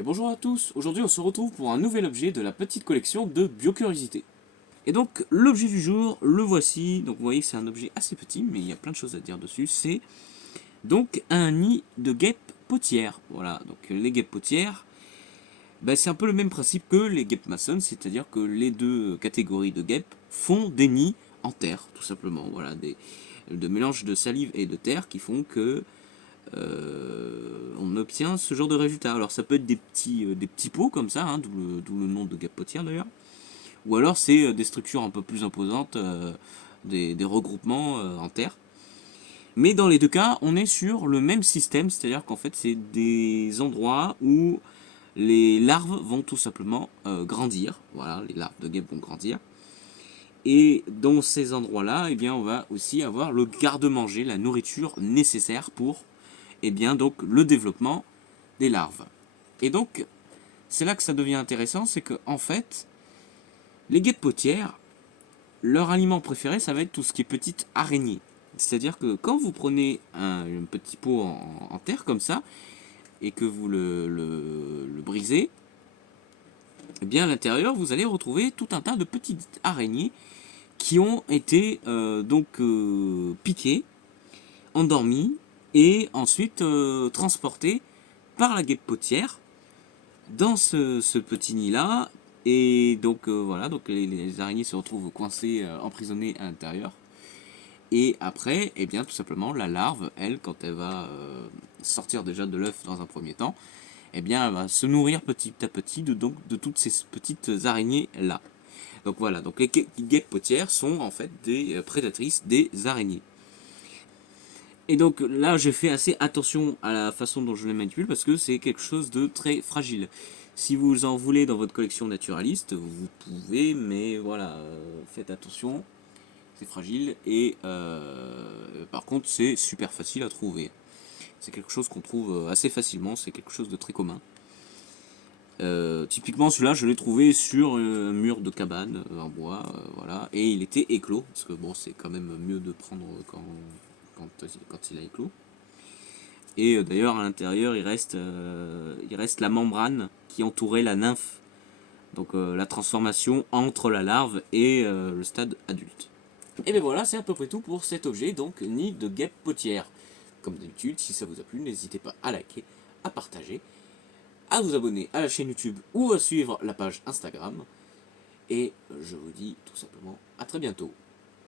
Et bonjour à tous, aujourd'hui on se retrouve pour un nouvel objet de la petite collection de Biocuriosité. Et donc l'objet du jour, le voici, donc vous voyez que c'est un objet assez petit mais il y a plein de choses à dire dessus, c'est donc un nid de guêpes potières. Voilà, donc les guêpes potières, c'est un peu le même principe que les guêpes maçonnes, c'est-à-dire que les deux catégories de guêpes font des nids en terre, tout simplement. Voilà, de mélange de salive et de terre qui font que on obtient ce genre de résultat. Alors ça peut être des petits pots comme ça, hein, d'où le nom de guêpe potière d'ailleurs. Ou alors c'est des structures un peu plus imposantes, des regroupements en terre. Mais dans les deux cas, on est sur le même système, c'est-à-dire qu'en fait c'est des endroits où les larves vont tout simplement grandir. Voilà, les larves de guêpes vont grandir. Et dans ces endroits-là, eh bien, on va aussi avoir le garde-manger, la nourriture nécessaire pour donc, le développement des larves. Et donc, c'est là que ça devient intéressant, c'est que en fait, les guêpes potières, leur aliment préféré, ça va être tout ce qui est petite araignée. C'est-à-dire que quand vous prenez un petit pot en terre comme ça, et que vous le brisez, eh bien à l'intérieur, vous allez retrouver tout un tas de petites araignées qui ont été piquées, endormies, et ensuite transportées par la guêpe potière dans ce petit nid là. Et donc voilà, donc les araignées se retrouvent coincées, emprisonnées à l'intérieur. Et après, eh bien tout simplement, la larve, elle, quand elle va sortir déjà de l'œuf dans un premier temps, eh bien elle va se nourrir petit à petit de toutes ces petites araignées là. Donc voilà, donc les guêpes potières sont en fait des prédatrices des araignées. Et donc là, j'ai fait assez attention à la façon dont je les manipule parce que c'est quelque chose de très fragile. Si vous en voulez dans votre collection naturaliste, vous pouvez, mais voilà, faites attention, c'est fragile et par contre c'est super facile à trouver. C'est quelque chose qu'on trouve assez facilement, c'est quelque chose de très commun. Typiquement celui-là, je l'ai trouvé sur un mur de cabane en bois, voilà, et il était éclos, parce que bon, c'est quand même mieux de prendre quand il a éclos. Et d'ailleurs, à l'intérieur, il reste la membrane qui entourait la nymphe. Donc la transformation entre la larve et le stade adulte. Et bien voilà, c'est à peu près tout pour cet objet, donc nid de guêpe potière. Comme d'habitude, si ça vous a plu, n'hésitez pas à liker, à partager, à vous abonner à la chaîne YouTube ou à suivre la page Instagram. Et je vous dis tout simplement à très bientôt.